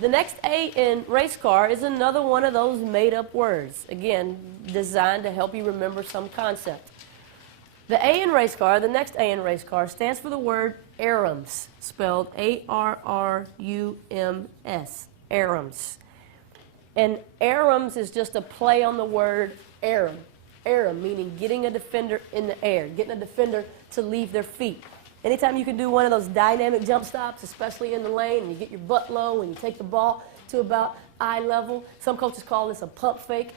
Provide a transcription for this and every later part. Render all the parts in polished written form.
The next A in race car is another one of those made-up words, again, designed to help you remember some concept. The A in race car, the next A in race car, stands for the word Arrums, spelled A-R-R-U-M-S, Arrums. And Arrums is just a play on the word arum. Arum, meaning getting a defender in the air, getting a defender to leave their feet. Anytime you can do one of those dynamic jump stops, especially in the lane, and you get your butt low and you take the ball to about eye level, some coaches call this a pump fake.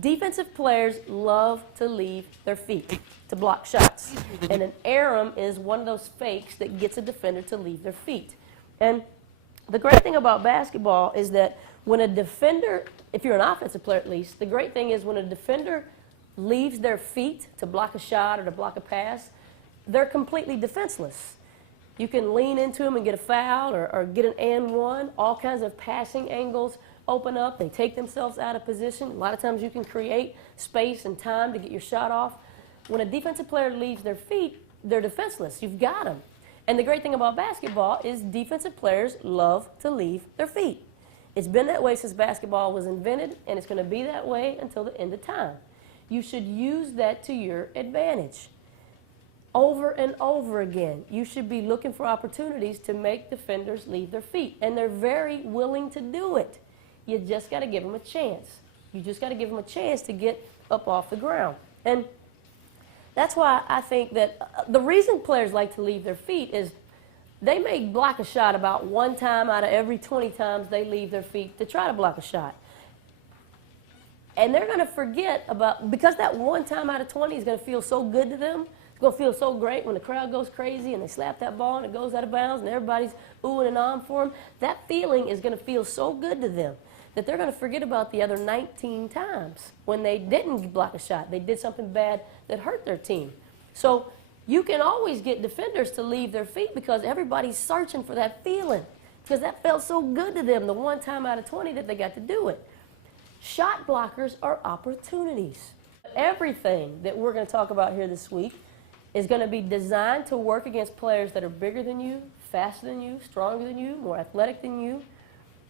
Defensive players love to leave their feet to block shots. And an arum is one of those fakes that gets a defender to leave their feet. And the great thing about basketball is that when a defender, if you're an offensive player at least, the great thing is when a defender leaves their feet to block a shot or to block a pass, they're completely defenseless. You can lean into them and get a foul or get an and one. All kinds of passing angles open up. They take themselves out of position. A lot of times you can create space and time to get your shot off. When a defensive player leaves their feet, they're defenseless. You've got them. And the great thing about basketball is defensive players love to leave their feet. It's been that way since basketball was invented, and it's going to be that way until the end of time. You should use that to your advantage. Over and over again, you should be looking for opportunities to make defenders leave their feet, and they're very willing to do it. You just got to give them a chance. You just got to give them a chance to get up off the ground. And that's why I think that the reason players like to leave their feet is they may block a shot about one time out of every 20 times they leave their feet to try to block a shot. And they're going to forget about, because that one time out of 20 is going to feel so good to them. It's going to feel so great when the crowd goes crazy and they slap that ball and it goes out of bounds and everybody's oohing and ahhing for them. That feeling is going to feel so good to them that they're going to forget about the other 19 times when they didn't block a shot. They did something bad that hurt their team. So you can always get defenders to leave their feet because everybody's searching for that feeling, because that felt so good to them the one time out of 20 that they got to do it. Shot blockers are opportunities. Everything that we're going to talk about here this week is going to be designed to work against players that are bigger than you, faster than you, stronger than you, more athletic than you.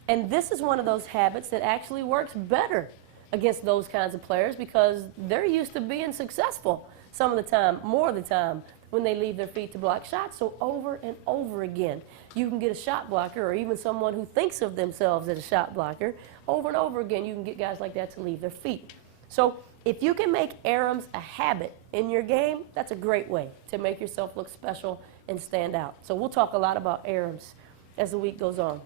And this is one of those habits that actually works better against those kinds of players because they're used to being successful some of the time, more of the time, when they leave their feet to block shots. So over and over again, you can get a shot blocker or even someone who thinks of themselves as a shot blocker. Over and over again, you can get guys like that to leave their feet. So if you can make Arrums a habit in your game, that's a great way to make yourself look special and stand out. So we'll talk a lot about Arrums as the week goes on.